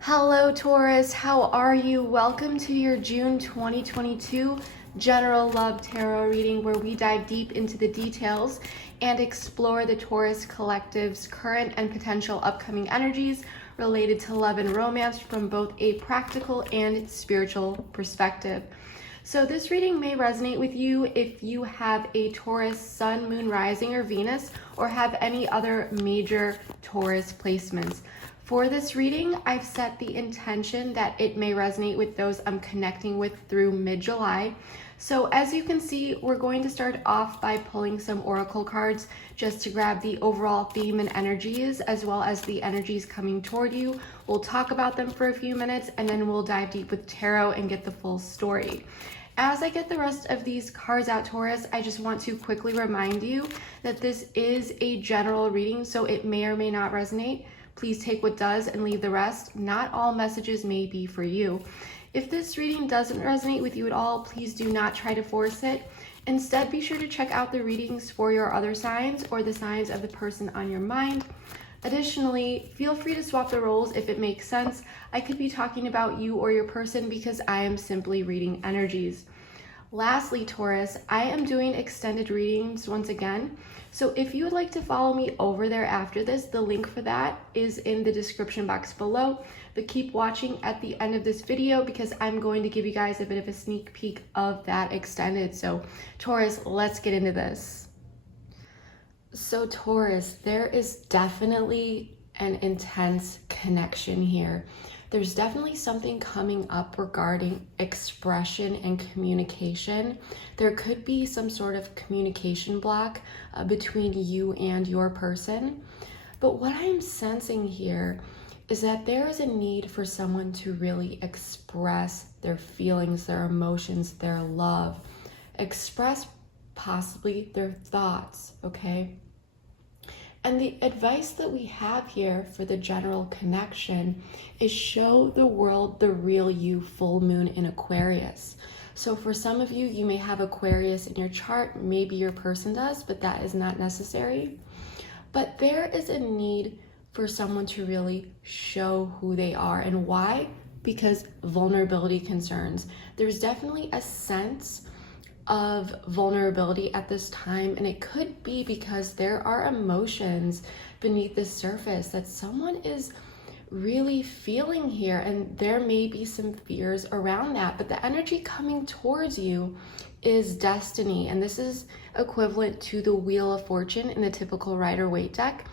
Hello Taurus, how are you? Welcome to your June 2022 General Love Tarot reading, where we dive deep into the details and explore the Taurus collective's current and potential upcoming energies related to love and romance from both a practical and spiritual perspective. So this reading may resonate with you if you have a Taurus Sun, Moon, Rising, or Venus, or have any other major Taurus placements. For this reading, I've set the intention that it may resonate with those I'm connecting with through mid-July. So as you can see, we're going to start off by pulling some oracle cards just to grab the overall theme and energies, as well as the energies coming toward you. We'll talk about them for a few minutes, and then we'll dive deep with tarot and get the full story. As I get the rest of these cards out, Taurus, I just want to quickly remind you that this is a general reading, so it may or may not resonate. Please take what does and leave the rest. Not all messages may be for you. If this reading doesn't resonate with you at all, please do not try to force it. Instead, be sure to check out the readings for your other signs or the signs of the person on your mind. Additionally, feel free to swap the roles if it makes sense. I could be talking about you or your person because I am simply reading energies. Lastly, Taurus, I am doing extended readings once again. So if you would like to follow me over there after this, the link for that is in the description box below. But keep watching at the end of this video because I'm going to give you guys a bit of a sneak peek of that extended. So Taurus, let's get into this. So Taurus, there is definitely an intense connection here. There's definitely something coming up regarding expression and communication. There could be some sort of communication block between you and your person. But what I'm sensing here is that there is a need for someone to really express their feelings, their emotions, their love, express possibly their thoughts, okay? And the advice that we have here for the general connection is show the world the real you, full moon in Aquarius. So for some of you, you may have Aquarius in your chart, maybe your person does, but that is not necessary. But there is a need for someone to really show who they are. And why? Because vulnerability concerns. There's definitely a sense of vulnerability at this time, and it could be because there are emotions beneath the surface that someone is really feeling here, and there may be some fears around that. But the energy coming towards you is destiny, and this is equivalent to the Wheel of Fortune in the typical Rider-Waite deck.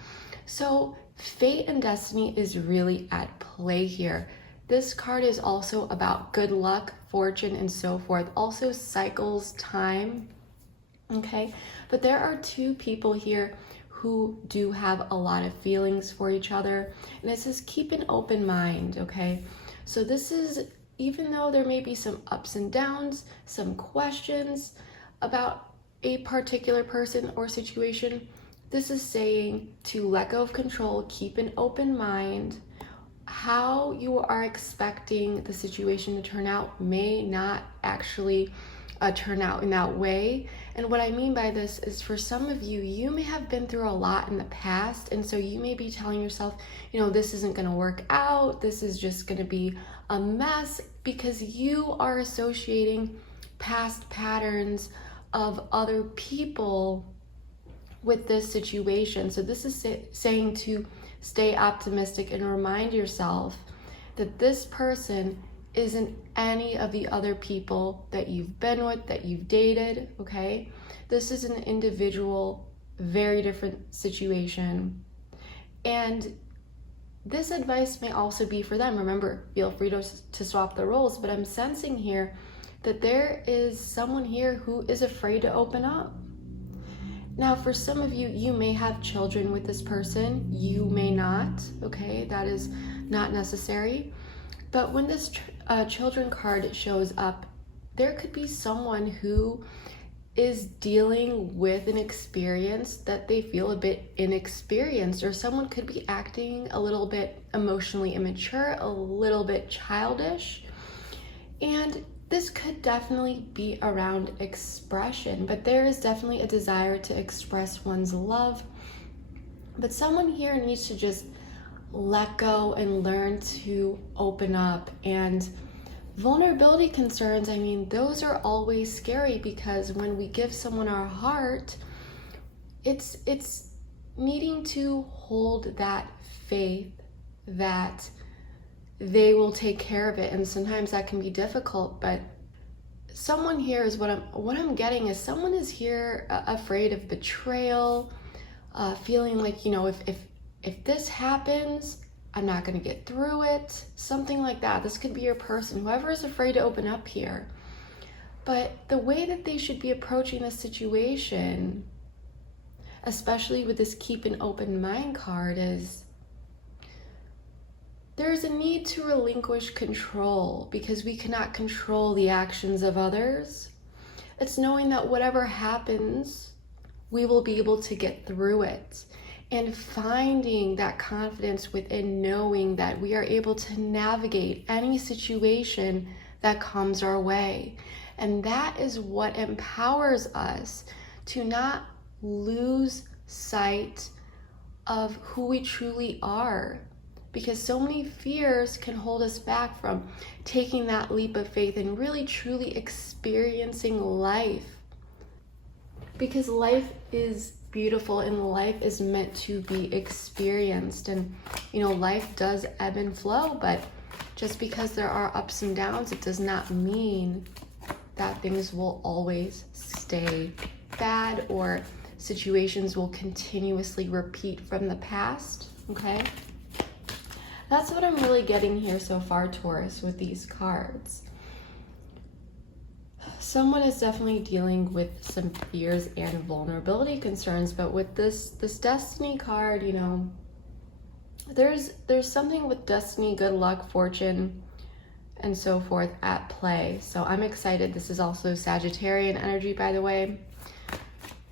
So fate and destiny is really at play here. This card is also about good luck, fortune, and so forth. Also cycles, time, okay? But there are two people here who do have a lot of feelings for each other. And it says keep an open mind, okay? So this is, even though there may be some ups and downs, some questions about a particular person or situation, this is saying to let go of control, keep an open mind. How you are expecting the situation to turn out may not actually turn out in that way. And what I mean by this is, for some of you, you may have been through a lot in the past, and so you may be telling yourself, you know, this isn't going to work out, this is just going to be a mess, because you are associating past patterns of other people with this situation. So this is saying to stay optimistic and remind yourself that this person isn't any of the other people that you've been with, that you've dated, okay? This is an individual, very different situation. And this advice may also be for them. Remember, feel free to swap the roles, but I'm sensing here that there is someone here who is afraid to open up. Now, for some of you, you may have children with this person. You may not, okay? That is not necessary. But when this children card shows up, there could be someone who is dealing with an experience that they feel a bit inexperienced, or someone could be acting a little bit emotionally immature, a little bit childish. And this could definitely be around expression, but there is definitely a desire to express one's love. But someone here needs to just let go and learn to open up. And vulnerability concerns, I mean, those are always scary, because when we give someone our heart, it's needing to hold that faith that they will take care of it. And sometimes that can be difficult, but someone here is what I'm getting is someone is here afraid of betrayal, feeling like, you know, if this happens, I'm not going to get through it, something like that. This could be your person, whoever is afraid to open up here. But the way that they should be approaching this situation, especially with this keep an open mind card, is there's a need to relinquish control, because we cannot control the actions of others. It's knowing that whatever happens, we will be able to get through it. And finding that confidence within knowing that we are able to navigate any situation that comes our way. And that is what empowers us to not lose sight of who we truly are. Because so many fears can hold us back from taking that leap of faith and really truly experiencing life. Because life is beautiful and life is meant to be experienced. And, you know, life does ebb and flow, but just because there are ups and downs, it does not mean that things will always stay bad or situations will continuously repeat from the past, okay? That's what I'm really getting here so far, Taurus, with these cards. Someone is definitely dealing with some fears and vulnerability concerns, but with this Destiny card, you know, there's something with destiny, good luck, fortune, and so forth at play. So I'm excited. This is also Sagittarian energy, by the way.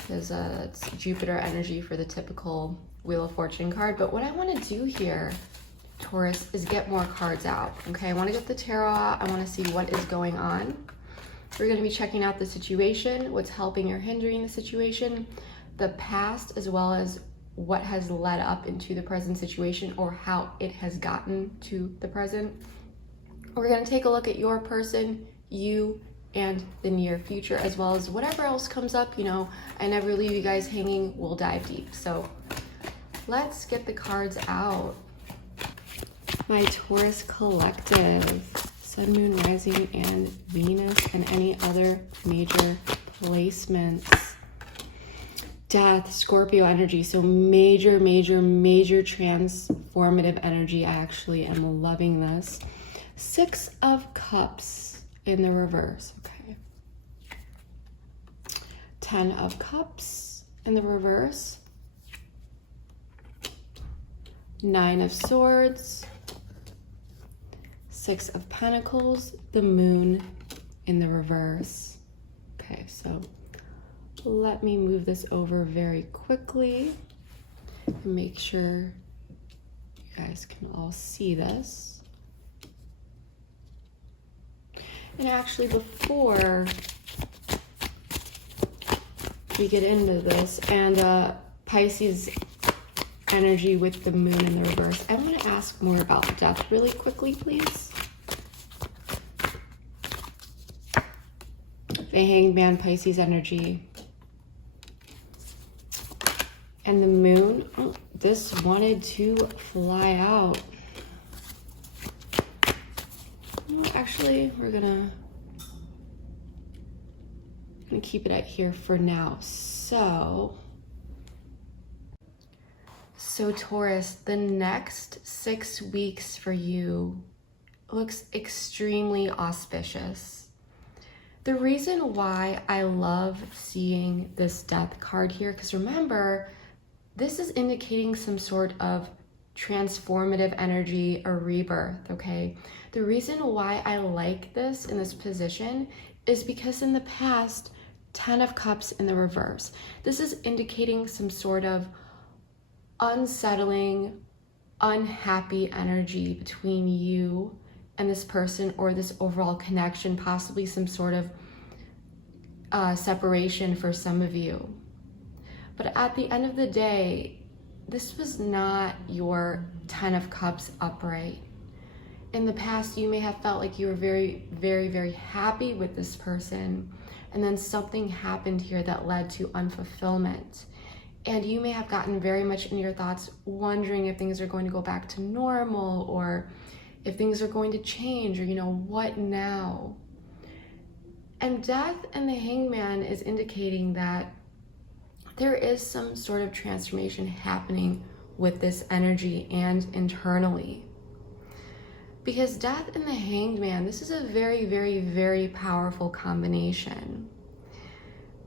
It's Jupiter energy for the typical Wheel of Fortune card. But what I want to do here, Taurus, is get more cards out. Okay, I want to get the tarot out. I want to see what is going on. We're going to be checking out the situation, what's helping or hindering the situation, the past, as well as what has led up into the present situation or how it has gotten to the present. We're going to take a look at your person, you, and the near future, as well as whatever else comes up. You know, I never leave you guys hanging. We'll dive deep. So let's get the cards out. My Taurus collective, Sun, Moon, Rising, and Venus, and any other major placements. Death, Scorpio energy, so major transformative energy. I actually am loving this. 6 of Cups in the reverse, okay. 10 of Cups in the reverse. 9 of Swords. 6 of Pentacles, the Moon in the reverse. Okay, so let me move this over very quickly and make sure you guys can all see this. And actually, before we get into this, and Pisces energy with the Moon in the reverse, I want to ask more about death really quickly, please. The Hanged Man, Pisces energy. And the Moon, oh, this wanted to fly out. Actually, we're gonna keep it at here for now. So Taurus, the next 6 weeks for you looks extremely auspicious. The reason why I love seeing this Death card here, because remember, this is indicating some sort of transformative energy or rebirth, okay? The reason why I like this in this position is because in the past, 10 of Cups in the reverse, this is indicating some sort of unsettling, unhappy energy between you and this person, or this overall connection, possibly some sort of separation for some of you. But at the end of the day, this was not your 10 of Cups upright. In the past, you may have felt like you were very, very, very happy with this person, and then something happened here that led to unfulfillment. And you may have gotten very much in your thoughts, wondering if things are going to go back to normal, or if things are going to change, or, what now? And Death and the Hangman is indicating that there is some sort of transformation happening with this energy and internally. Because Death and the Hanged Man, this is a very, very, very powerful combination.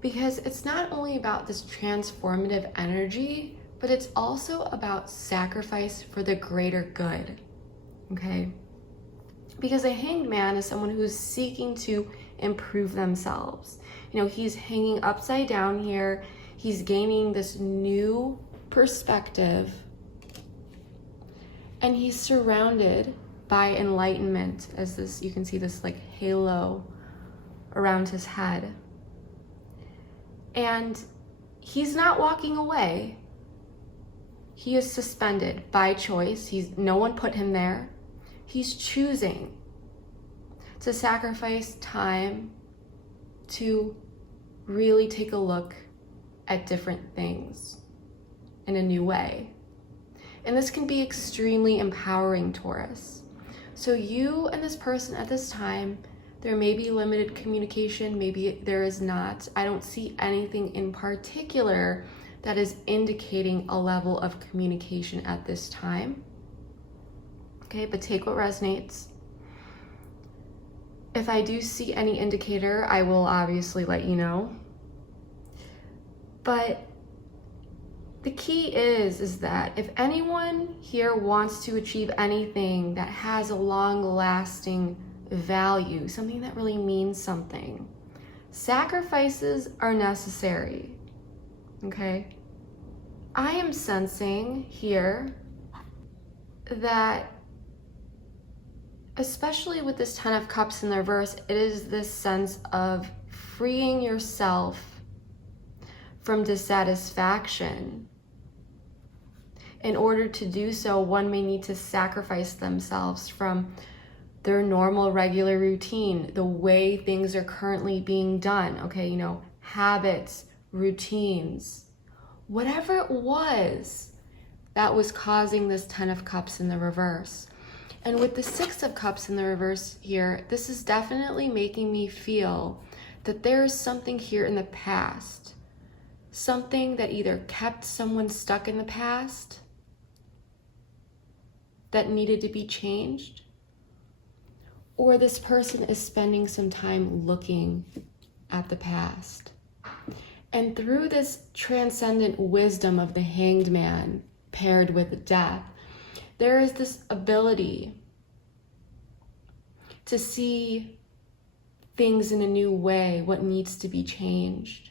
Because it's not only about this transformative energy, but it's also about sacrifice for the greater good, okay? Because a Hanged Man is someone who's seeking to improve themselves. He's hanging upside down here. He's gaining this new perspective, and he's surrounded by enlightenment, as this, you can see this like halo around his head. And he's not walking away. He is suspended by choice. No one put him there. He's choosing to sacrifice time to really take a look at different things in a new way. And this can be extremely empowering, Taurus. So you and this person at this time, there may be limited communication, maybe there is not. I don't see anything in particular that is indicating a level of communication at this time. Okay, but take what resonates. If I do see any indicator, I will obviously let you know. But the key is that if anyone here wants to achieve anything that has a long-lasting value, something that really means something, sacrifices are necessary, okay? I am sensing here that, especially with this 10 of Cups in the reverse, it is this sense of freeing yourself from dissatisfaction. In order to do so, one may need to sacrifice themselves from their normal, regular routine, the way things are currently being done, okay? Habits, routines, whatever it was that was causing this 10 of Cups in the reverse. And with the 6 of Cups in the reverse here, this is definitely making me feel that there is something here in the past, something that either kept someone stuck in the past that needed to be changed, or this person is spending some time looking at the past. And through this transcendent wisdom of the Hanged Man paired with death, there is this ability to see things in a new way, what needs to be changed.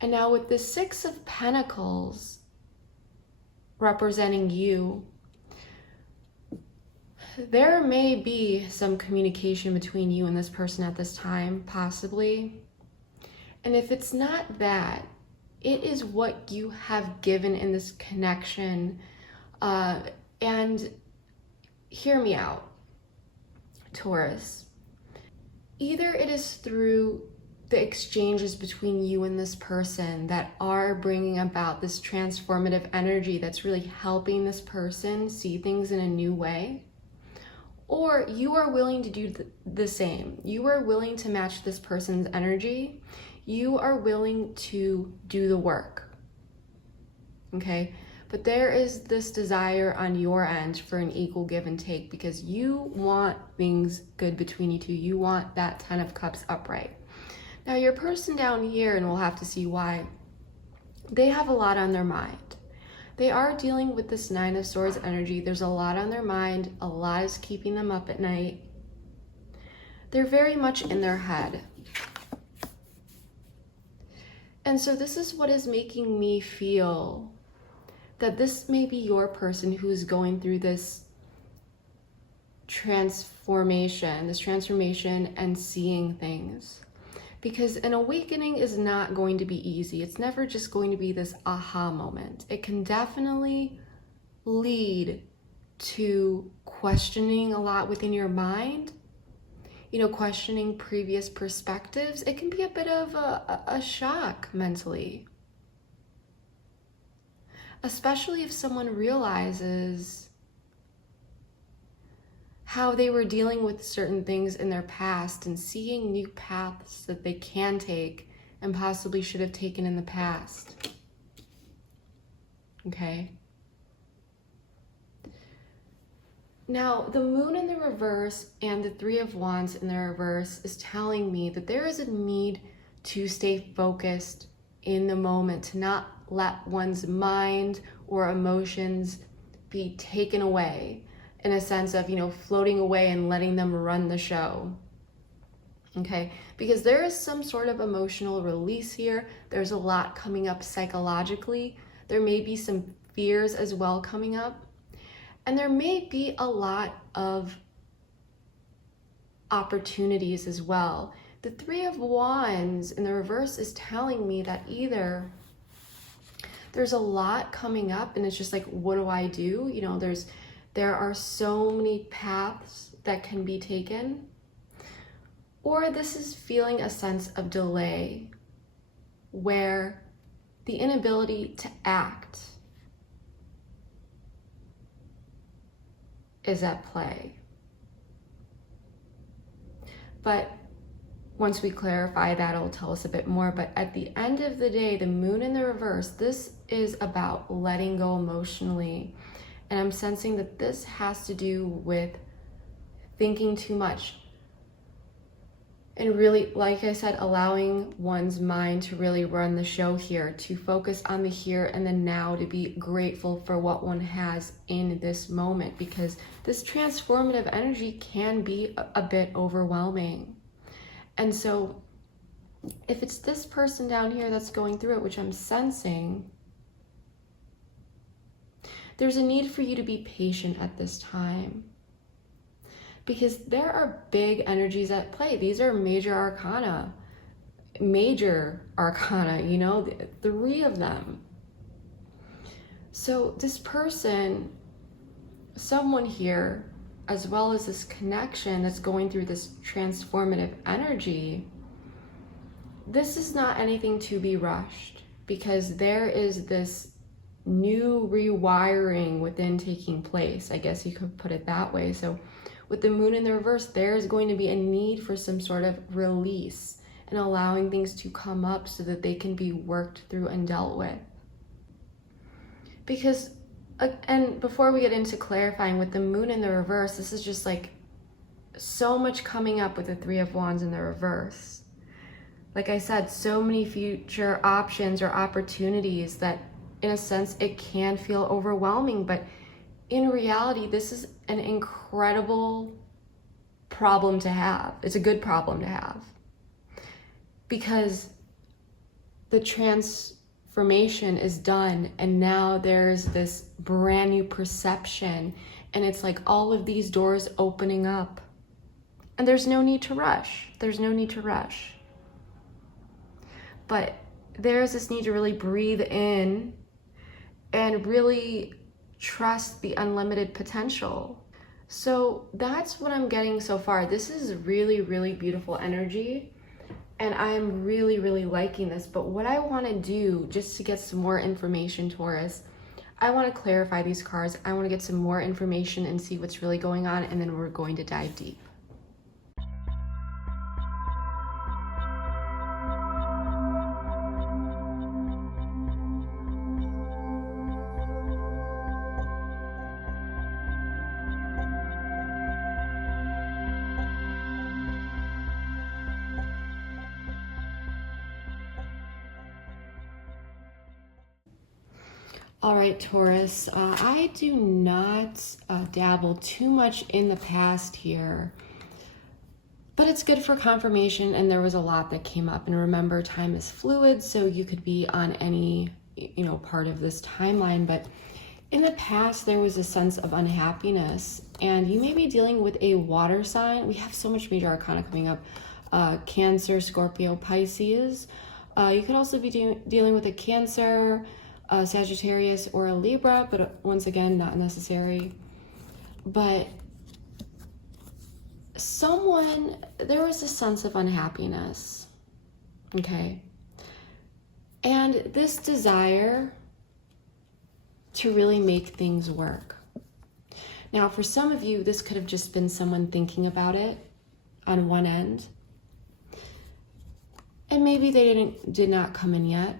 And now with the 6 of Pentacles representing you, there may be some communication between you and this person at this time, possibly. And if it's not that, it is what you have given in this connection. And hear me out, Taurus. Either it is through the exchanges between you and this person that are bringing about this transformative energy that's really helping this person see things in a new way, or you are willing to do the same. You are willing to match this person's energy. You are willing to do the work, okay? But there is this desire on your end for an equal give and take, because you want things good between you two. You want that 10 of Cups upright. Now your person down here, and we'll have to see why, they have a lot on their mind. They are dealing with this 9 of Swords energy. There's a lot on their mind. A lot is keeping them up at night. They're very much in their head. And so this is what is making me feel that this may be your person who's going through this transformation and seeing things. Because an awakening is not going to be easy. It's never just going to be this aha moment. It can definitely lead to questioning a lot within your mind, questioning previous perspectives. It can be a bit of a shock mentally, especially if someone realizes how they were dealing with certain things in their past and seeing new paths that they can take and possibly should have taken in the past. Okay? Now, the moon in the reverse and the Three of Wands in the reverse is telling me that there is a need to stay focused in the moment, to not let one's mind or emotions be taken away, in a sense of, floating away and letting them run the show. Okay, because there is some sort of emotional release here. There's a lot coming up psychologically. There may be some fears as well coming up. And there may be a lot of opportunities as well. The Three of Wands in the reverse is telling me that either there's a lot coming up and it's just like, what do I do? There are so many paths that can be taken, or this is feeling a sense of delay where the inability to act is at play. But once we clarify that, it'll tell us a bit more. But at the end of the day, the moon in the reverse, this is about letting go emotionally. And I'm sensing that this has to do with thinking too much. And really, like I said, allowing one's mind to really run the show here, to focus on the here and the now, to be grateful for what one has in this moment, because this transformative energy can be a bit overwhelming. And so if it's this person down here that's going through it, which I'm sensing, there's a need for you to be patient at this time, because there are big energies at play. These are major arcana, three of them. So this person, someone here, as well as this connection that's going through this transformative energy, this is not anything to be rushed, because there is this new rewiring within taking place. I guess you could put it that way. So with the moon in the reverse, there's going to be a need for some sort of release and allowing things to come up so that they can be worked through and dealt with. Because, and before we get into clarifying, with the moon in the reverse, this is just like so much coming up with the Three of Wands in the reverse. Like I said, so many future options or opportunities that, in a sense, it can feel overwhelming, but in reality, this is an incredible problem to have. It's a good problem to have, because the transformation is done and now there's this brand new perception, and it's like all of these doors opening up, and there's no need to rush. There's no need to rush. But there's this need to really breathe in and really trust the unlimited potential. So that's what I'm getting so far. This is really, really beautiful energy, and I'm really, really liking this. But what I want to do, just to get some more information, Taurus, I want to clarify these cards. I want to get some more information and see what's really going on, and then we're going to dive deep. All right, Taurus, I do not dabble too much in the past here, but it's good for confirmation, and there was a lot that came up. And remember, time is fluid, so you could be on any, part of this timeline, but in the past, there was a sense of unhappiness, and you may be dealing with a water sign. We have so much major arcana coming up. Cancer, Scorpio, Pisces. You could also be dealing with a Cancer, Sagittarius, or a Libra, but once again, not necessary. But there was a sense of unhappiness, okay? And this desire to really make things work. Now, for some of you, this could have just been someone thinking about it on one end. And maybe they did not come in yet.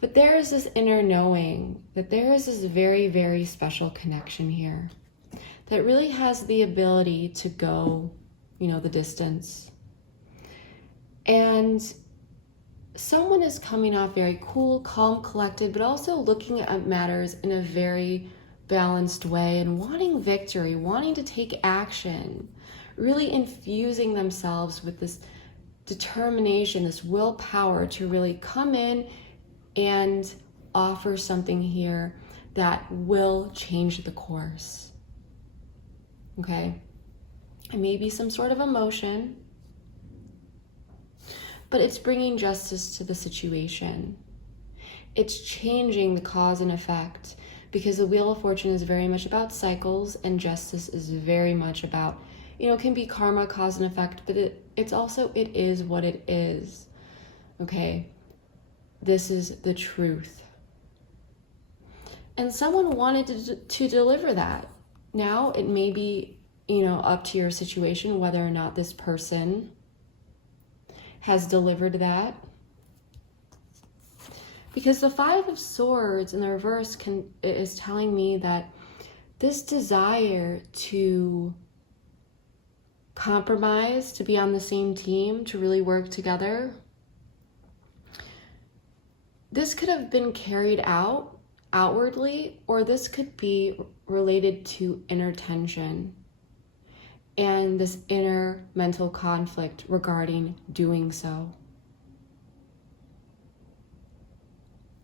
But there is this inner knowing that there is this very, very special connection here that really has the ability to go, the distance. And someone is coming off very cool, calm, collected, but also looking at matters in a very balanced way and wanting victory, wanting to take action, really infusing themselves with this determination, this willpower to really come in and offer something here that will change the course. Okay? It may be some sort of emotion, but it's bringing justice to the situation. It's changing the cause and effect, because the Wheel of Fortune is very much about cycles, and justice is very much about, it can be karma, cause and effect, but it is what it is. Okay? This is the truth. And someone wanted to deliver that. Now it may be, up to your situation whether or not this person has delivered that. Because the Five of Swords in the reverse is telling me that this desire to compromise, to be on the same team, to really work together, this could have been carried out outwardly, or this could be related to inner tension and this inner mental conflict regarding doing so.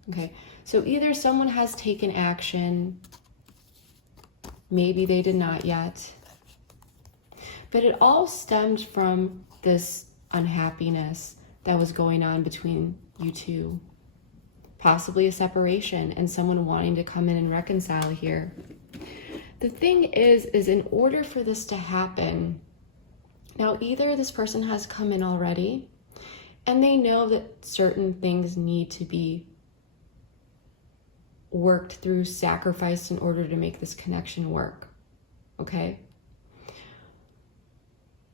Okay, so either someone has taken action, maybe they did not yet, but it all stemmed from this unhappiness that was going on between you two. Possibly a separation and someone wanting to come in and reconcile here. The thing is in order for this to happen, now either this person has come in already and they know that certain things need to be worked through, sacrificed in order to make this connection work, okay?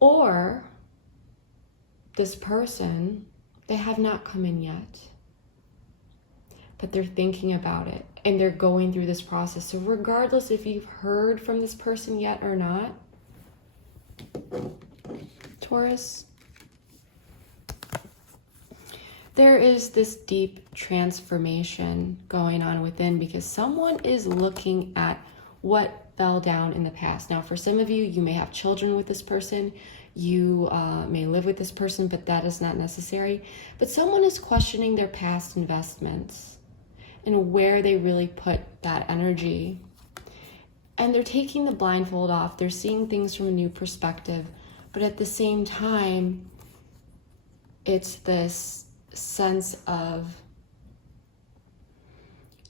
Or this person, they have not come in yet, but they're thinking about it and they're going through this process. So regardless if you've heard from this person yet or not, Taurus, there is this deep transformation going on within, because someone is looking at what fell down in the past. Now, for some of you, you may have children with this person, you may live with this person, but that is not necessary. But someone is questioning their past investments and where they really put that energy. And they're taking the blindfold off. They're seeing things from a new perspective. But at the same time, it's this sense of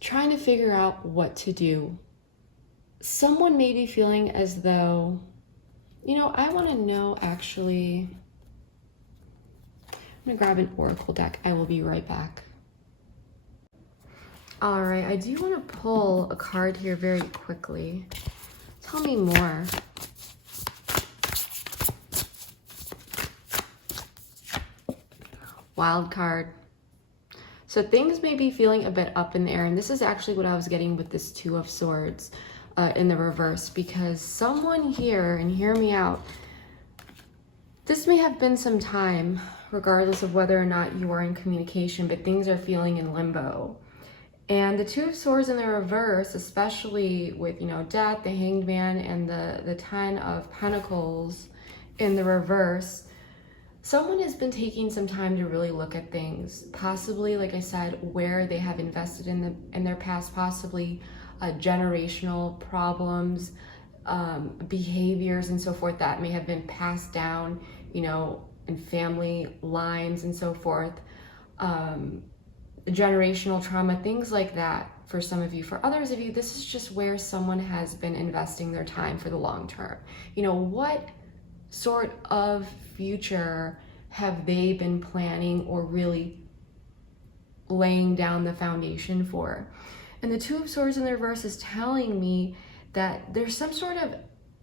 trying to figure out what to do. Someone may be feeling as though, I want to know actually. I'm going to grab an oracle deck. I will be right back. All right, I do want to pull a card here very quickly. Tell me more. Wild card. So things may be feeling a bit up in the air, and this is actually what I was getting with this Two of Swords in the reverse, because someone here, and hear me out, this may have been some time, regardless of whether or not you are in communication, but things are feeling in limbo. And the Two of Swords in the reverse, especially with, death, the Hanged Man, and the Ten of Pentacles in the reverse, someone has been taking some time to really look at things. Possibly, like I said, where they have invested in their past, possibly generational problems, behaviors and so forth that may have been passed down, and family lines and so forth, generational trauma, things like that for some of you. For others of you, this is just where someone has been investing their time for the long term. You know, what sort of future have they been planning or really laying down the foundation for? And the Two of Swords in the reverse is telling me that there's some sort of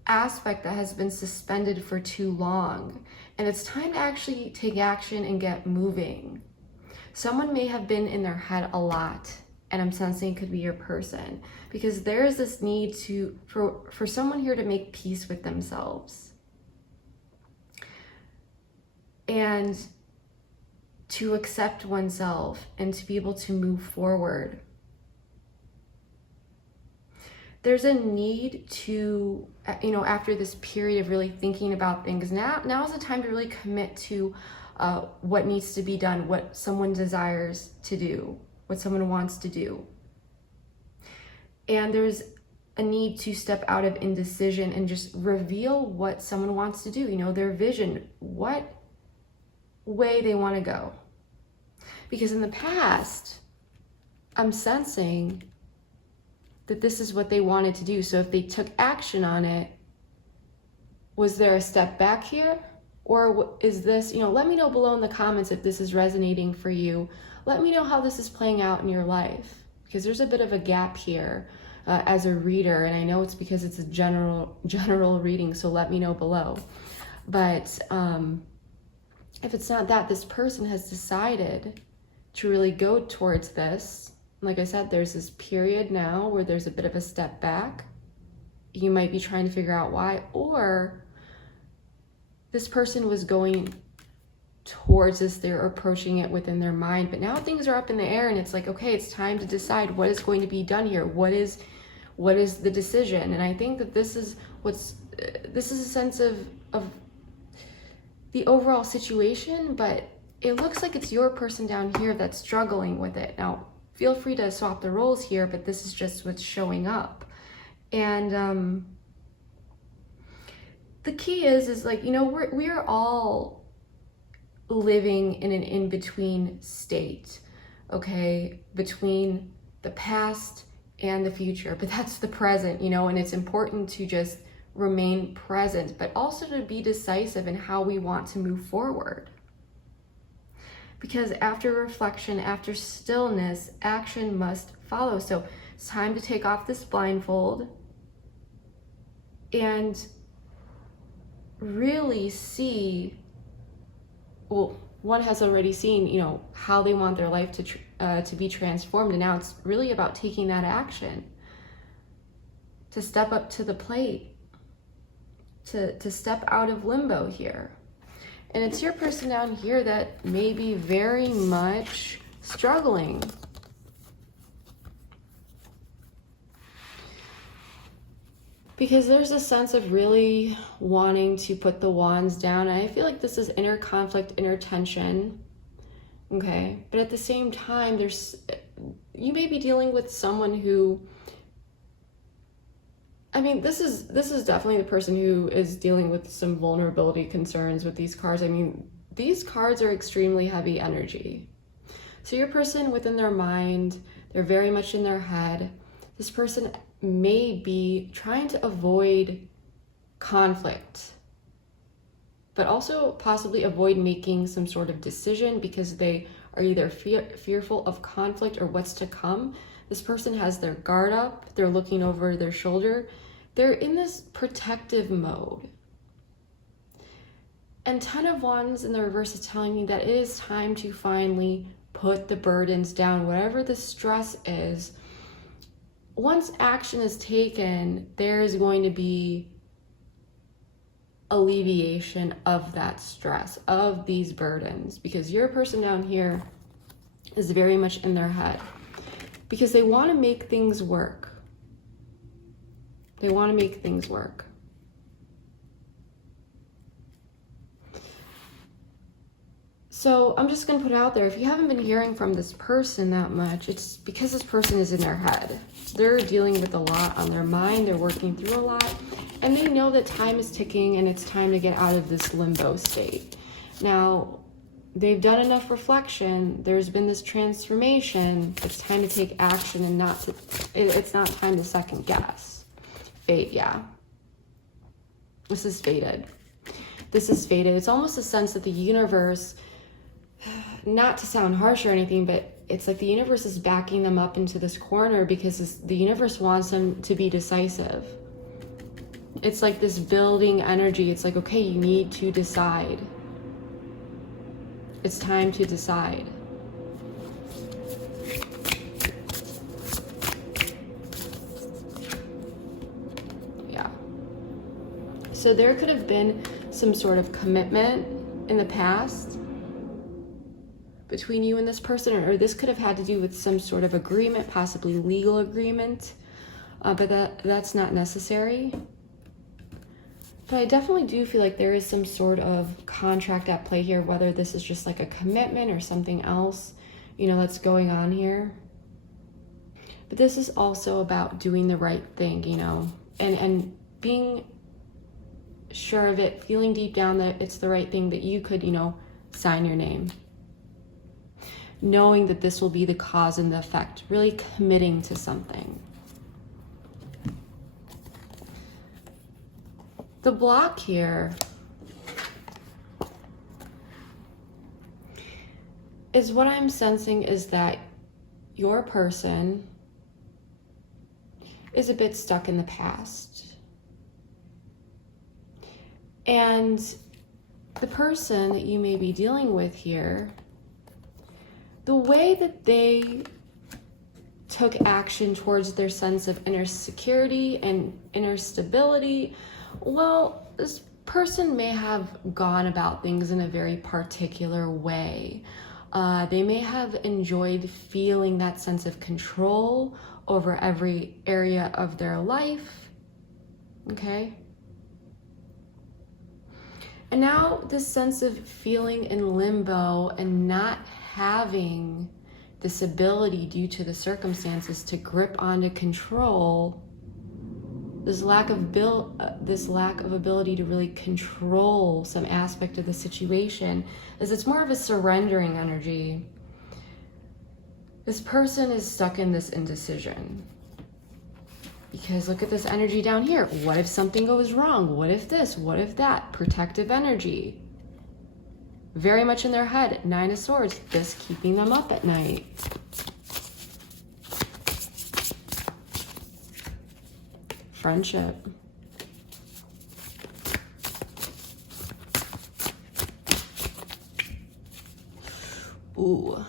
aspect that has been suspended for too long, and it's time to actually take action and get moving. Someone may have been in their head a lot, and I'm sensing it could be your person, because there is this need for someone here to make peace with themselves and to accept oneself and to be able to move forward. There's a need to, you know, after this period of really thinking about things, now is the time to really commit to what needs to be done, what someone desires to do, what someone wants to do. And there's a need to step out of indecision and just reveal what someone wants to do, you know, their vision, what way they want to go. Because in the past, I'm sensing that this is what they wanted to do. So if they took action on it, was there a step back here? Or is this, you know, let me know below in the comments if this is resonating for you. Let me know how this is playing out in your life, because there's a bit of a gap here as a reader. And I know it's because it's a general reading, so let me know below. But if it's not that, this person has decided to really go towards this. Like I said, there's this period now where there's a bit of a step back. You might be trying to figure out why, or this person was going towards this, they're approaching it within their mind, but now things are up in the air and it's like, okay, it's time to decide what is going to be done here. What is the decision? And I think that this is a sense of the overall situation, but it looks like it's your person down here that's struggling with it. Now, feel free to swap the roles here, but this is just what's showing up. And the key is like, you know, we are all living in an in-between state, okay, between the past and the future, but that's the present, you know, and it's important to just remain present, but also to be decisive in how we want to move forward. Because after reflection, after stillness, action must follow. So it's time to take off this blindfold and really see, well, one has already seen, you know, how they want their life to be transformed, and now it's really about taking that action, to step up to the plate, to step out of limbo here. And it's your person down here that may be very much struggling. Because there's a sense of really wanting to put the wands down. And I feel like this is inner conflict, inner tension. Okay. But at the same time, you may be dealing with someone who, I mean, this is definitely the person who is dealing with some vulnerability concerns with these cards. I mean, these cards are extremely heavy energy. So your person within their mind, they're very much in their head. This person may be trying to avoid conflict, but also possibly avoid making some sort of decision because they are either fearful of conflict or what's to come. This person has their guard up, they're looking over their shoulder, they're in this protective mode. And 10 of Wands in the reverse is telling me that it is time to finally put the burdens down, whatever the stress is. Once action is taken, there is going to be alleviation of that stress, of these burdens, because your person down here is very much in their head because they want to make things work. They want to make things work. So I'm just going to put it out there, if you haven't been hearing from this person that much, it's because this person is in their head. They're dealing with a lot on their mind, they're working through a lot, and they know that time is ticking and it's time to get out of this limbo state. Now, they've done enough reflection. There's been this transformation. It's time to take action and it's not time to second guess. Fate, yeah. This is fated. This is fated. It's almost a sense that the universe, not to sound harsh or anything, but it's like the universe is backing them up into this corner because the universe wants them to be decisive. It's like this building energy. It's like, okay, you need to decide. It's time to decide. Yeah. So there could have been some sort of commitment in the past between you and this person, or this could have had to do with some sort of agreement, possibly legal agreement, but that's not necessary. But I definitely do feel like there is some sort of contract at play here, whether this is just like a commitment or something else, that's going on here. But this is also about doing the right thing, and being sure of it, feeling deep down that it's the right thing, that you could, sign your name. Knowing that this will be the cause and the effect, really committing to something. The block here is what I'm sensing is that your person is a bit stuck in the past. And the person that you may be dealing with here, the way that they took action towards their sense of inner security and inner stability, well, this person may have gone about things in a very particular way. They may have enjoyed feeling that sense of control over every area of their life, okay? And now this sense of feeling in limbo and not having this ability due to the circumstances to grip onto control, this lack of ability to really control some aspect of the situation, is it's more of a surrendering energy. This person is stuck in this indecision. Because look at this energy down here. What if something goes wrong? What if this? What if that? Protective energy. Very much in their head. 9 of Swords. This keeping them up at night. Friendship. Ooh.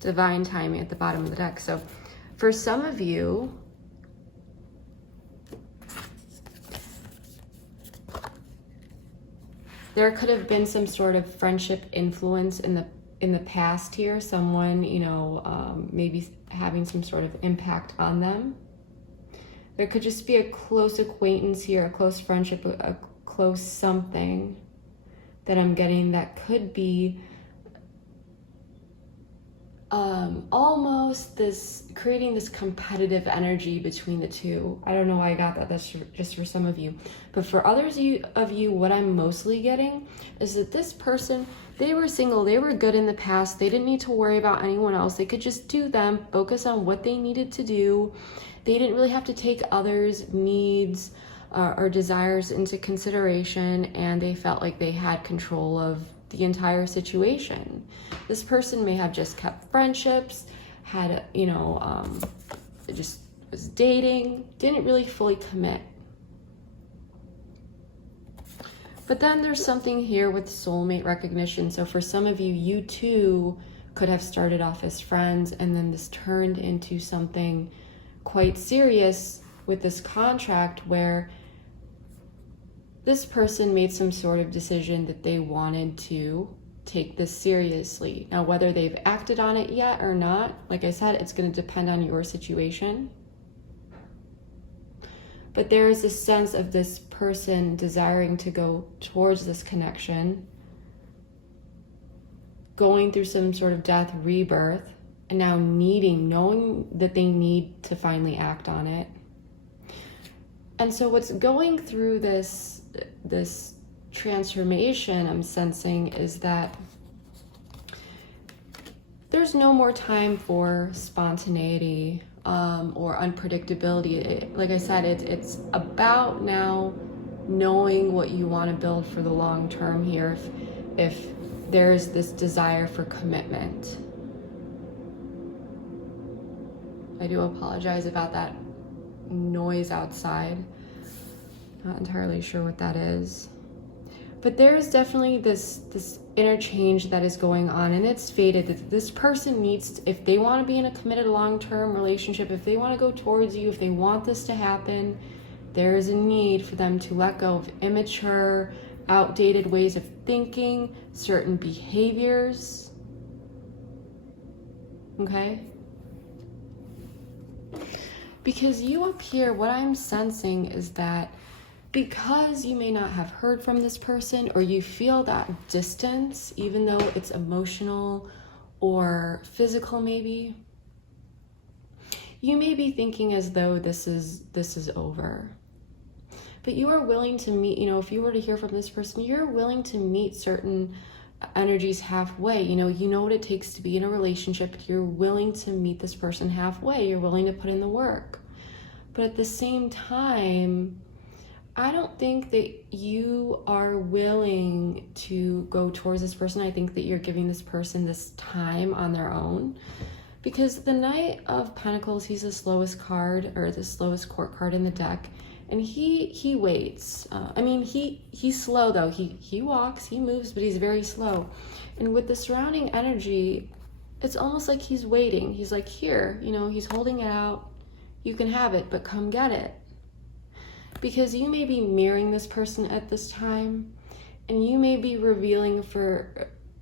Divine timing at the bottom of the deck. So for some of you, there could have been some sort of friendship influence in the past here. Someone, maybe having some sort of impact on them. There could just be a close acquaintance here, a close friendship, a close something that I'm getting that could be almost creating this competitive energy between the two. I don't know why I got that. That's just for some of you. But for others of you, what I'm mostly getting is that this person, they were single, they were good in the past, they didn't need to worry about anyone else. They could just do them, focus on what they needed to do. They didn't really have to take others' needs or desires into consideration, and they felt like they had control of the entire situation. This person may have just kept friendships, had, just was dating, didn't really fully commit. But then there's something here with soulmate recognition. So for some of you, you too could have started off as friends, and then this turned into something quite serious with this contract where this person made some sort of decision that they wanted to take this seriously. Now, whether they've acted on it yet or not, like I said, it's going to depend on your situation. But there is a sense of this person desiring to go towards this connection, going through some sort of death, rebirth, and now knowing that they need to finally act on it. And so what's going through this transformation I'm sensing is that there's no more time for spontaneity or unpredictability. Like I said, it's about now knowing what you want to build for the long term here. If there's this desire for commitment. I do apologize about that noise outside. Not entirely sure what that is. But there's definitely this interchange that is going on, and it's fated that this person needs, if they want to be in a committed long-term relationship, if they want to go towards you, if they want this to happen, there is a need for them to let go of immature, outdated ways of thinking, certain behaviors. Okay? Because you up here, what I'm sensing is that because you may not have heard from this person, or you feel that distance, even though it's emotional or physical maybe, you may be thinking as though this is over. But you are willing to meet, if you were to hear from this person, you're willing to meet certain energies halfway. You know what it takes to be in a relationship. You're willing to meet this person halfway. You're willing to put in the work. But at the same time, I don't think that you are willing to go towards this person. I think that you're giving this person this time on their own. Because the Knight of Pentacles, he's the slowest card, or the slowest court card in the deck. And he waits. He's slow though. He walks, he moves, but he's very slow. And with the surrounding energy, it's almost like he's waiting. He's like, here, he's holding it out. You can have it, but come get it. Because you may be mirroring this person at this time, and you may be revealing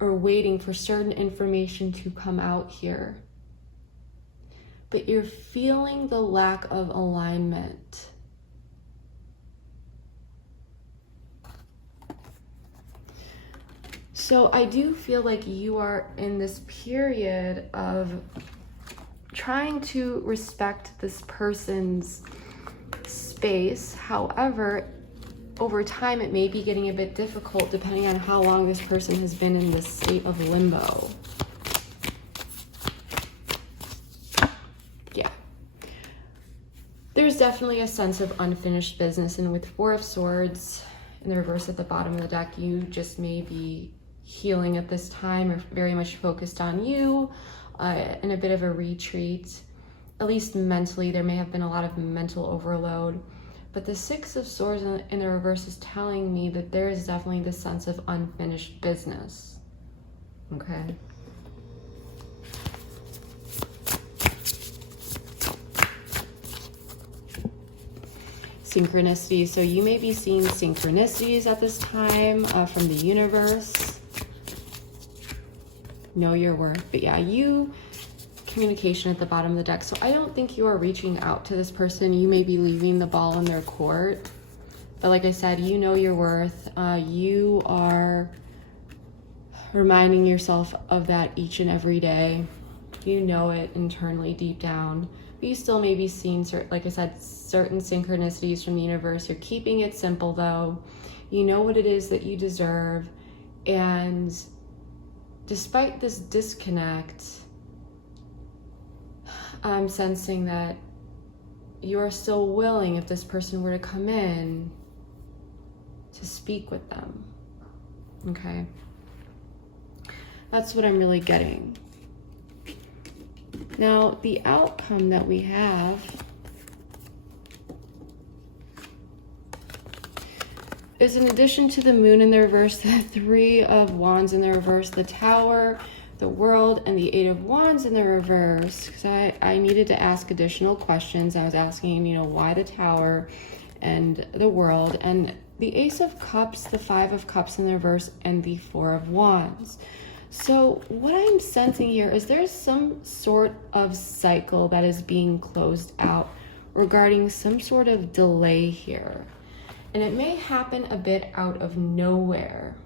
or waiting for certain information to come out here. But you're feeling the lack of alignment. So I do feel like you are in this period of trying to respect this person's space. However, over time it may be getting a bit difficult depending on how long this person has been in this state of limbo. Yeah. There's definitely a sense of unfinished business, and with Four of Swords in the reverse at the bottom of the deck, you just may be healing at this time, or very much focused on you, in a bit of a retreat. At least mentally, there may have been a lot of mental overload. But the Six of Swords in the reverse is telling me that there is definitely this sense of unfinished business. Okay. Synchronicity. So you may be seeing synchronicities at this time from the universe. Know your worth. But yeah, communication at the bottom of the deck. So I don't think you are reaching out to this person. You may be leaving the ball in their court. But like I said, you know your worth. You are reminding yourself of that each and every day. You know it internally, deep down. But you still may be seeing, like I said, certain synchronicities from the universe. You're keeping it simple though. You know what it is that you deserve. And despite this disconnect, I'm sensing that you're still willing, if this person were to come in, to speak with them. Okay? That's what I'm really getting. Now, the outcome that we have is, in addition to the Moon in the reverse, the Three of Wands in the reverse, the Tower, the World, and the Eight of Wands in the reverse, because I needed to ask additional questions. I was asking, why the Tower and the World, and the Ace of Cups, the Five of Cups in the reverse, and the Four of Wands. So what I'm sensing here is there's some sort of cycle that is being closed out regarding some sort of delay here. And it may happen a bit out of nowhere.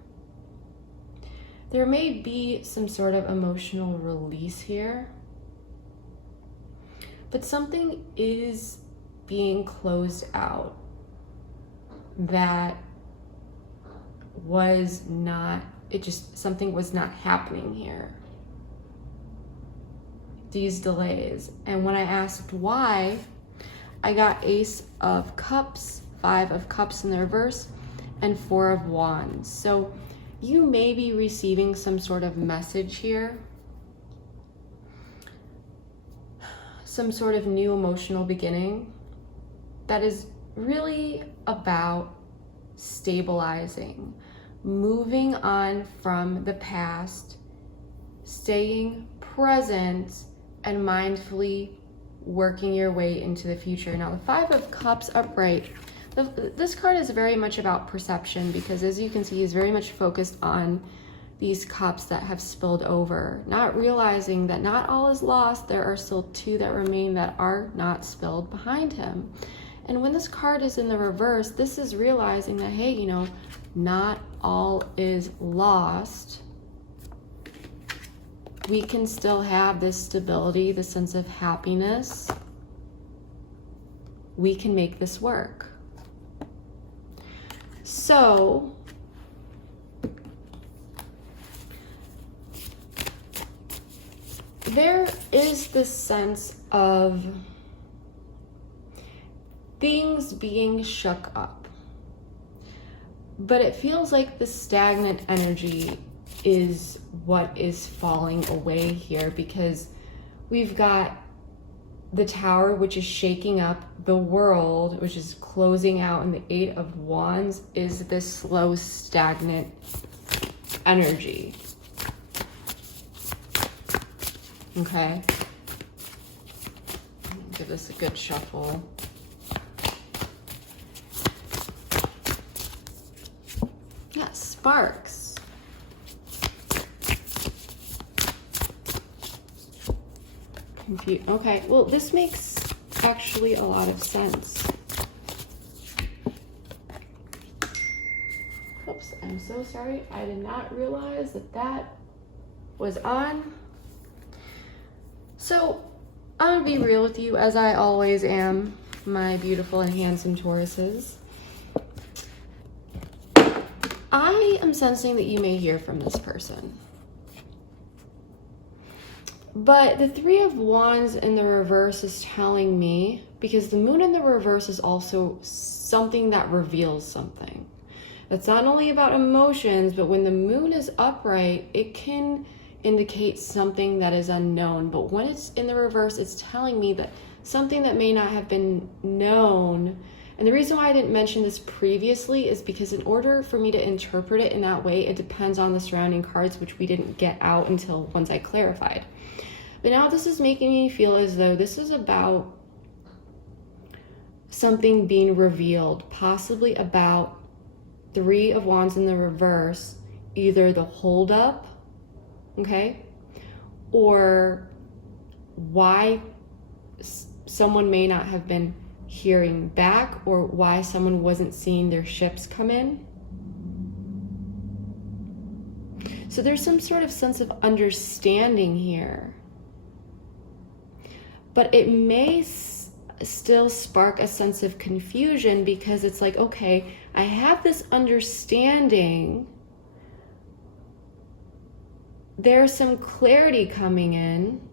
There may be some sort of emotional release here, but something is being closed out that was not, something was not happening here. These delays. And when I asked why, I got Ace of Cups, 5 of Cups in the reverse, and 4 of Wands. So you may be receiving some sort of message here. Some sort of new emotional beginning that is really about stabilizing, moving on from the past, staying present, and mindfully working your way into the future. Now, the 5 of Cups upright, this card is very much about perception, because as you can see, he's very much focused on these cups that have spilled over, not realizing that not all is lost. There are still 2 that remain that are not spilled behind him. And when this card is in the reverse, this is realizing that, hey, you know, not all is lost. We can still have this stability, the sense of happiness. We can make this work. So, there is this sense of things being shook up, but it feels like the stagnant energy is what is falling away here, because we've got the Tower, which is shaking up the world, which is closing out, and the 8 of Wands is this slow, stagnant energy. Okay. Give this a good shuffle. Yeah, sparks. Okay, well, this makes actually a lot of sense. Oops, I'm so sorry. I did not realize that that was on. So, I'm gonna be real with you, as I always am, my beautiful and handsome Tauruses. I am sensing that you may hear from this person. But the 3 of Wands in the reverse is telling me, because the Moon in the reverse is also something that reveals something. It's not only about emotions, but when the Moon is upright, it can indicate something that is unknown. But when it's in the reverse, it's telling me that something that may not have been known. And the reason why I didn't mention this previously is because in order for me to interpret it in that way, it depends on the surrounding cards, which we didn't get out until once I clarified. But now this is making me feel as though this is about something being revealed, possibly about 3 of Wands in the reverse, either the holdup, okay, or why someone may not have been hearing back, or why someone wasn't seeing their ships come in. So there's some sort of sense of understanding here. But it may still spark a sense of confusion, because it's like, okay, I have this understanding. There's some clarity coming in.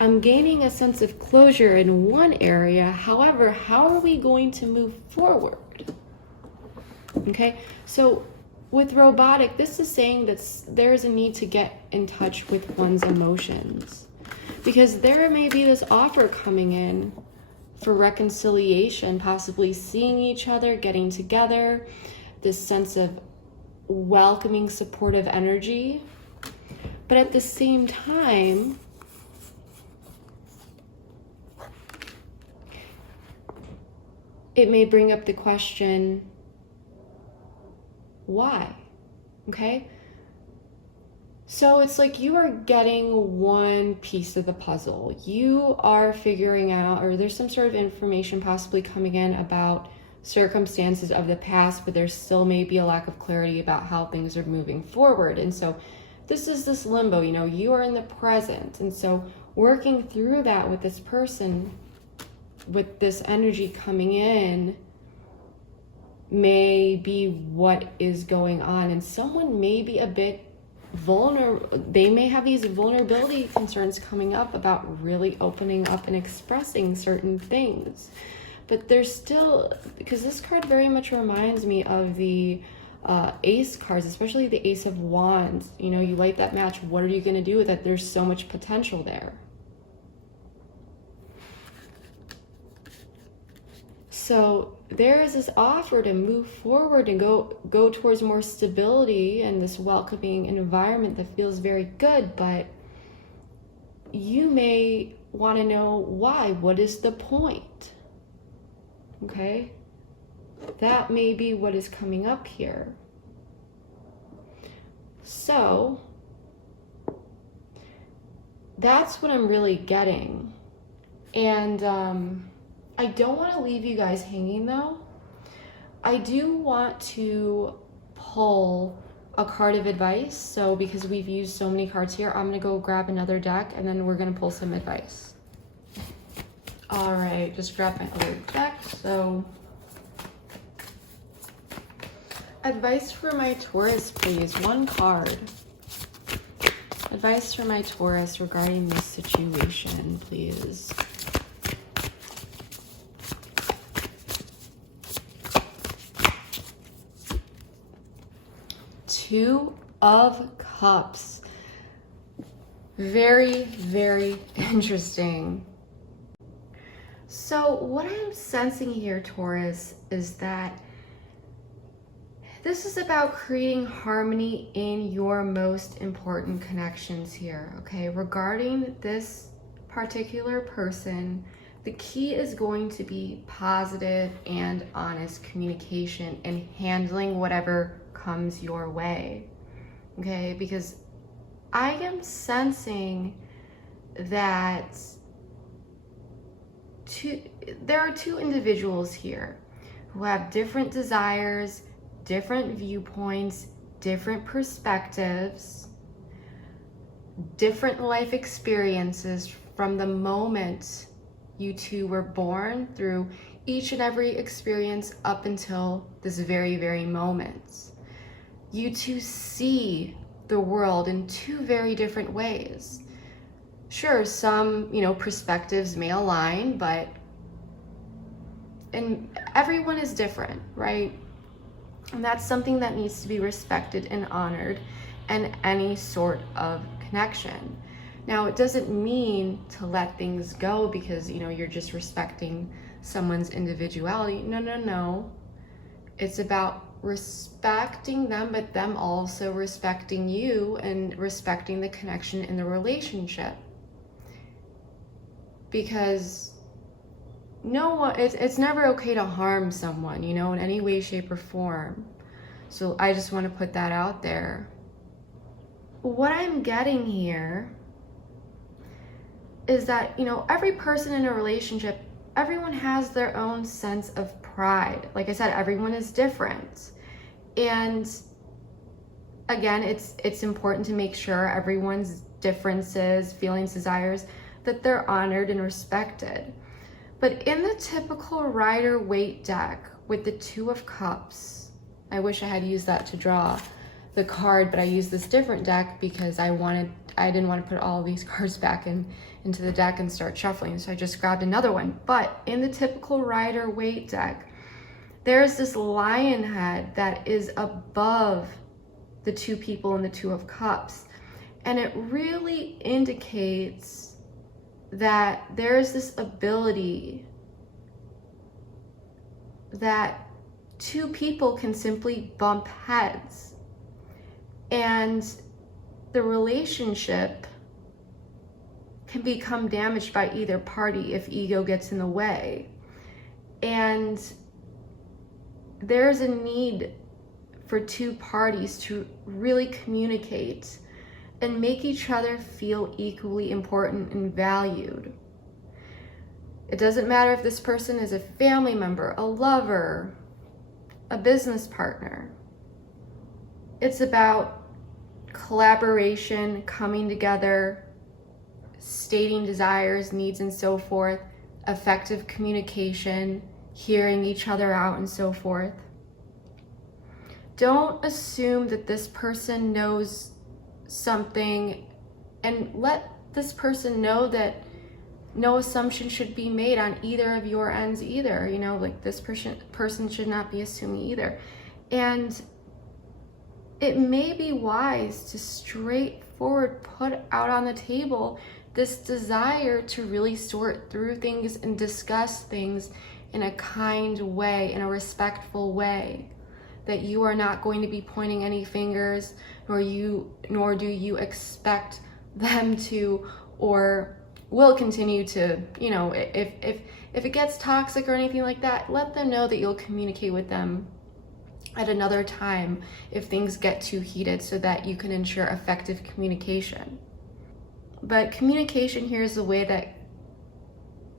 I'm gaining a sense of closure in one area. However, how are we going to move forward? Okay, so with robotic, this is saying that there's a need to get in touch with one's emotions. Because there may be this offer coming in for reconciliation, possibly seeing each other, getting together, this sense of welcoming, supportive energy. But at the same time, it may bring up the question, why? Okay? So it's like you are getting one piece of the puzzle. You are figuring out, or there's some sort of information possibly coming in about circumstances of the past, but there still may be a lack of clarity about how things are moving forward. And so this is this limbo, you know, you are in the present. And so working through that with this person, with this energy coming in, may be what is going on, and someone may be a bit vulnerable. They may have these vulnerability concerns coming up about really opening up and expressing certain things. But there's still, because this card very much reminds me of the ace cards, especially the Ace of Wands. You know, you light that match, what are you going to do with it? There's so much potential there. So there is this offer to move forward and go towards more stability and this welcoming environment that feels very good, but you may want to know why. What is the point? Okay? That may be what is coming up here. So that's what I'm really getting. And I don't want to leave you guys hanging though. I do want to pull a card of advice. So because we've used so many cards here, I'm going to go grab another deck and then we're going to pull some advice. All right, just grab my other deck. So advice for my Taurus, please. One card. Advice for my Taurus regarding this situation, please. Two of Cups. Very, very interesting. So what I'm sensing here, Taurus, is that this is about creating harmony in your most important connections here, okay? Regarding this particular person, the key is going to be positive and honest communication and handling whatever comes your way, okay? Because I am sensing that there are two individuals here who have different desires, different viewpoints, different perspectives, different life experiences from the moment you two were born through each and every experience up until this very, very moment. You two see the world in two very different ways. Sure, some, perspectives may align, and everyone is different, right? And that's something that needs to be respected and honored in any sort of connection. Now, it doesn't mean to let things go because, you're just respecting someone's individuality. No. It's about respecting them, but them also respecting you and respecting the connection in the relationship. Because it's never okay to harm someone, in any way, shape, or form. So I just want to put that out there. What I'm getting here is that, every person in a relationship, everyone has their own sense of pride. Like I said, everyone is different. And again, it's important to make sure everyone's differences, feelings, desires, that they're honored and respected. But in the typical Rider-Waite deck with the Two of Cups, I wish I had used that to draw the card, but I used this different deck because I didn't want to put all of these cards back into the deck and start shuffling, so I just grabbed another one. But in the typical Rider-Waite deck, there's this lion head that is above the two people in the Two of Cups, and it really indicates that there's this ability that two people can simply bump heads, and the relationship can become damaged by either party if ego gets in the way. And there's a need for two parties to really communicate and make each other feel equally important and valued. It doesn't matter if this person is a family member, a lover, a business partner. It's about collaboration, coming together, stating desires, needs, and so forth, effective communication, hearing each other out, and so forth. Don't assume that this person knows something, and let this person know that no assumption should be made on either of your ends either. You know, like this person should not be assuming either. And it may be wise to straightforward put out on the table this desire to really sort through things and discuss things in a kind way, in a respectful way. That you are not going to be pointing any fingers, nor do you expect them to, or will continue to, you know, if it gets toxic or anything like that, let them know that you'll communicate with them at another time if things get too heated, so that you can ensure effective communication. But communication here is the way that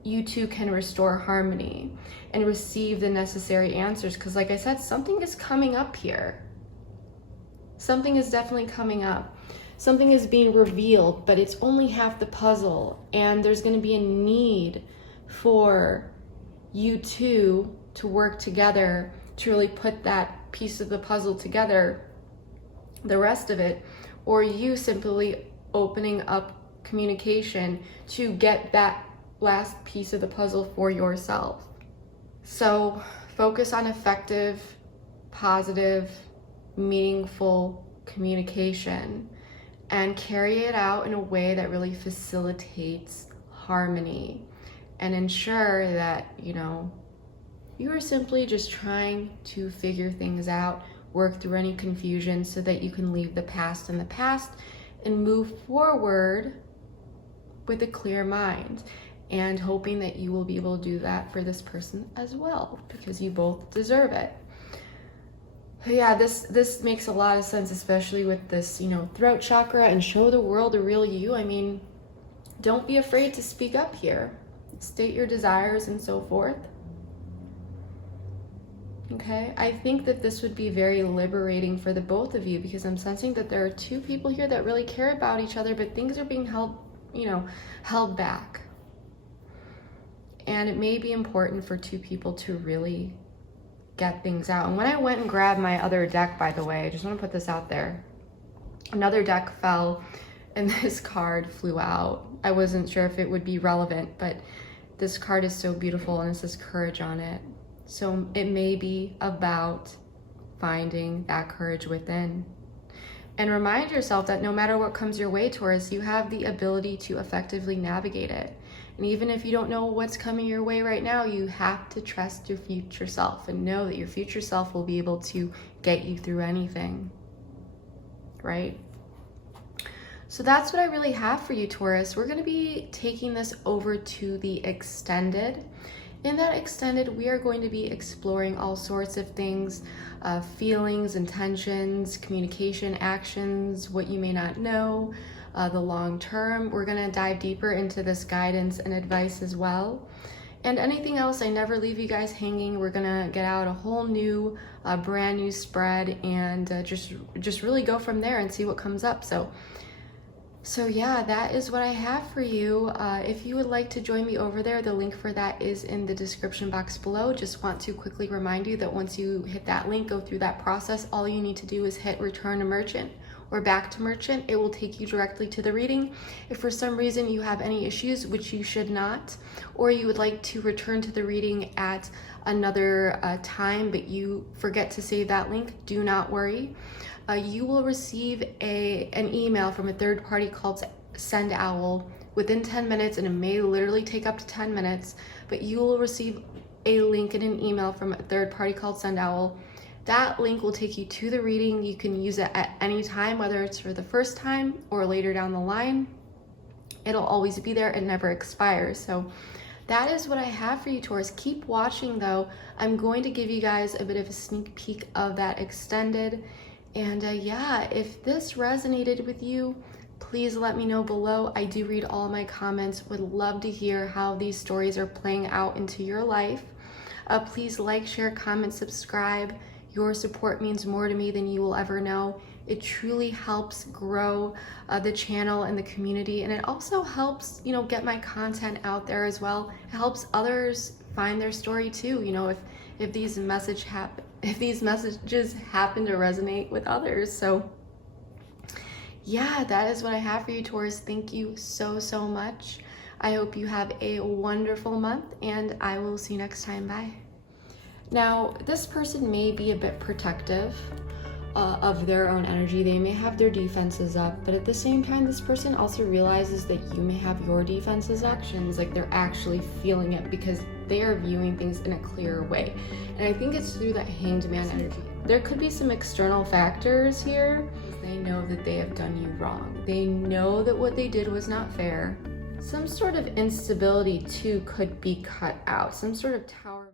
you two can restore harmony and receive the necessary answers. Because like I said, something is coming up here. Something is definitely coming up. Something is being revealed, but it's only half the puzzle. And there's going to be a need for you two to work together to really put that piece of the puzzle together, the rest of it, or you simply opening up communication to get that last piece of the puzzle for yourself. So focus on effective, positive, meaningful communication and carry it out in a way that really facilitates harmony, and ensure that, you know, you are simply just trying to figure things out, work through any confusion so that you can leave the past in the past and move forward with a clear mind, and hoping that you will be able to do that for this person as well, because you both deserve it. Yeah, this makes a lot of sense, especially with this, you know, throat chakra and show the world the real you. I mean, don't be afraid to speak up here. State your desires and so forth. Okay, I think that this would be very liberating for the both of you, because I'm sensing that there are two people here that really care about each other, but things are being held back. And it may be important for two people to really get things out. And when I went and grabbed my other deck, by the way, I just want to put this out there. Another deck fell and this card flew out. I wasn't sure if it would be relevant, but this card is so beautiful and it says courage on it. So it may be about finding that courage within. And remind yourself that no matter what comes your way, Taurus, you have the ability to effectively navigate it. And even if you don't know what's coming your way right now, you have to trust your future self and know that your future self will be able to get you through anything, right? So that's what I really have for you, Taurus. We're going to be taking this over to the extended. In that extended, we are going to be exploring all sorts of things, feelings, intentions, communication, actions, what you may not know, the long term. We're going to dive deeper into this guidance and advice as well. And anything else, I never leave you guys hanging. We're going to get out a whole new, brand new spread, and just really go from there and see what comes up. So yeah, that is what I have for you. If you would like to join me over there, the link for that is in the description box below. Just want to quickly remind you that once you hit that link, go through that process, all you need to do is hit return to merchant or back to merchant. It will take you directly to the reading. If for some reason you have any issues, which you should not, or you would like to return to the reading at another time, but you forget to save that link, do not worry. You will receive an email from a third party called Send Owl within 10 minutes, and it may literally take up to 10 minutes, but you will receive a link in an email from a third party called Send Owl. That link will take you to the reading. You can use it at any time, whether it's for the first time or later down the line. It'll always be there. It never expires. So that is what I have for you, Taurus. Keep watching though. I'm going to give you guys a bit of a sneak peek of that extended. And yeah, if this resonated with you, please let me know below. I do read all my comments. Would love to hear how these stories are playing out into your life. Please like, share, comment, subscribe. Your support means more to me than you will ever know. It truly helps grow the channel and the community, and it also helps, you know, get my content out there as well. It helps others find their story too. You know, if these if these messages happen to resonate with others. So yeah, that is what I have for you, Taurus. Thank you so, so much. I hope you have a wonderful month, and I will see you next time. Bye. Now, this person may be a bit protective of their own energy. They may have their defenses up, but at the same time, this person also realizes that you may have your defenses actions, like they're actually feeling it because they are viewing things in a clearer way. And I think it's through that Hanged Man energy. There could be some external factors here. They know that they have done you wrong. They know that what they did was not fair. Some sort of instability too could be cut out. Some sort of tower